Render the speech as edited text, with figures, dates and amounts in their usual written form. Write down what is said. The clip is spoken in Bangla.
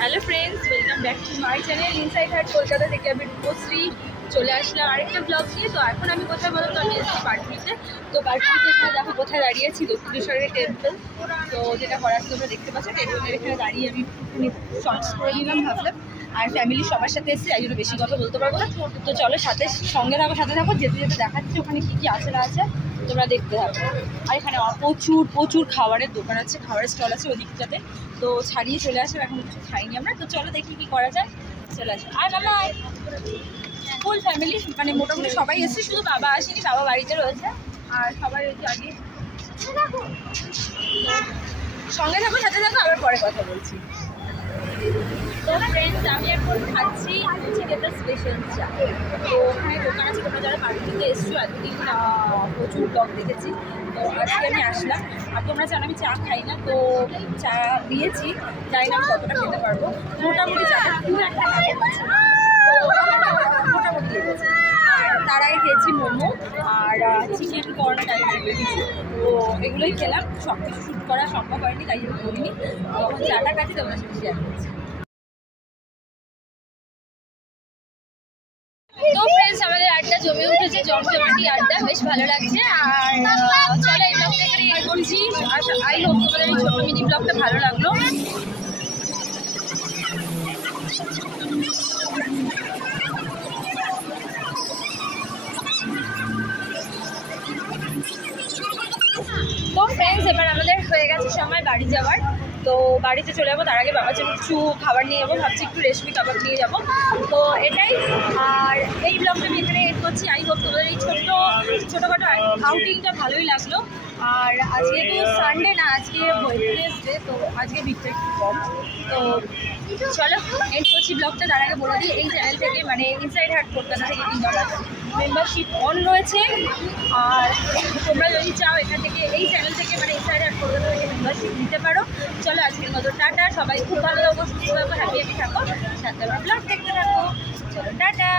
Hello friends, welcome back to my channel inside heart Kolkata থেকে আমি রূপশ্রী চলে আসলাম আরেকটা ব্লগ নিয়ে। তো এখন আমি কোথায় বলো তো, আমি এসেছি পাটুলিতে। তো পাটুলিতে এখানে দেখো কোথায় দাঁড়িয়েছি, দক্ষিণেশ্বরের টেম্পল। তো যেটা করার তোমরা দেখতে পাচ্ছ, টেম্পলের এখানে দাঁড়িয়ে আমি শর্টস করে নিলাম, ভাবলাম। আর ফ্যামিলি সবার সাথে এসেছি, তাই জন্য বেশি কথা বলতে পারবো না। তো চলো সঙ্গে থাকো যেতে যেতে দেখাচ্ছি ওখানে কী কী আছে না আছে, তোমরা দেখতে থাকো। আর এখানে প্রচুর খাবারের দোকান আছে, খাবারের স্টল আছে ওই দিকটাতে। তো ছাড়িয়ে চলে আসে, এখন কিছু খাইনি আমরা। তো চলো দেখি কি করা যায়, চলে আসো। আর মামা ফুল ফ্যামিলি, মানে মোটামুটি সবাই এসেছে, শুধু বাবা আসেনি, বাবা বাড়িতে রয়েছে। আর সবাই ওই যে আগে সঙ্গে থাকো, সাথে থাকো, আবার পরে কথা বলছি। তো ফ্রেন্ডস, আমি এখন খাচ্ছি চিকেনের স্পেশাল চা। তো ওখানে দোকান আছে, তোমরা যারা পাটুলিতে এসছো এতদিন প্রচুর ব্লগ দেখেছি। তো আজকে আমি আসলাম। আর তোমরা জানো আমি চা খাই না, তো চা দিয়েছি, জানি না আমি কতটা খেতে পারবো। মোটামুটি চাটা খুব একটা মোটামুটি লেগেছে। আর তার আগে খেয়েছি মোমো আর চিকেন কর্ন টাইপের কিছু। তো এগুলোই খেলাম, সব কিছু শ্যুট করা সম্ভব হয়নি, তাই জন্য করিনি। তখন চাটা খাচ্ছি, তোমরা সাথে শেয়ার করছি। তো ফ্রেন্ডস, আমাদের আড্ডা জমে উঠেছে, জমজমাটি আড্ডা, বেশ ভালো লাগছে। আর চলো এই ব্লগটা এখানে এড করছি। আই হোপ তোমাদের এই ছোট্ট মিনি ব্লগটা ভালো লাগলো। তো ফ্রেন্ডস, এবার আমাদের হয়ে গেছে সময় বাড়ি যাওয়ার। তো বাড়িতে চলে যাবো, তার আগে বাবার জন্য কিছু খাবার নিয়ে যাবো, ভাবছি একটু রেশমি কাবাব নিয়ে যাবো। তো এটাই। আর এই ব্লগটা আমি এখানে এড করছি। আই হোপ তোমাদের এই ছোটোখাটো আউটিংটা ভালোই লাগলো। আর আজকে তো সানডে না, আজকে ওয়েডনেসডে, তো আজকে ভিড়টা একটু কম। তো চলো এড করছি ব্লগটা। তার আগে বলে দিই, এই চ্যানেল থেকে মানে ইনসাইড হার্ট কলকাতা থেকে মেম্বারশিপ অন রয়েছে। আর তোমরা যদি চাও এখান থেকে, এই চ্যানেল থেকে মানে ইনসাইড হার্ট কলকাতা থেকে মেম্বারশিপ নিতে পারো। চলো আজকের মতো টাটা, সবাই খুব ভালো থাকো, সুস্থ থাকো, হ্যাপি থাকো, সাথে আমার ব্লগ দেখতে থাকো। চলো টাটা।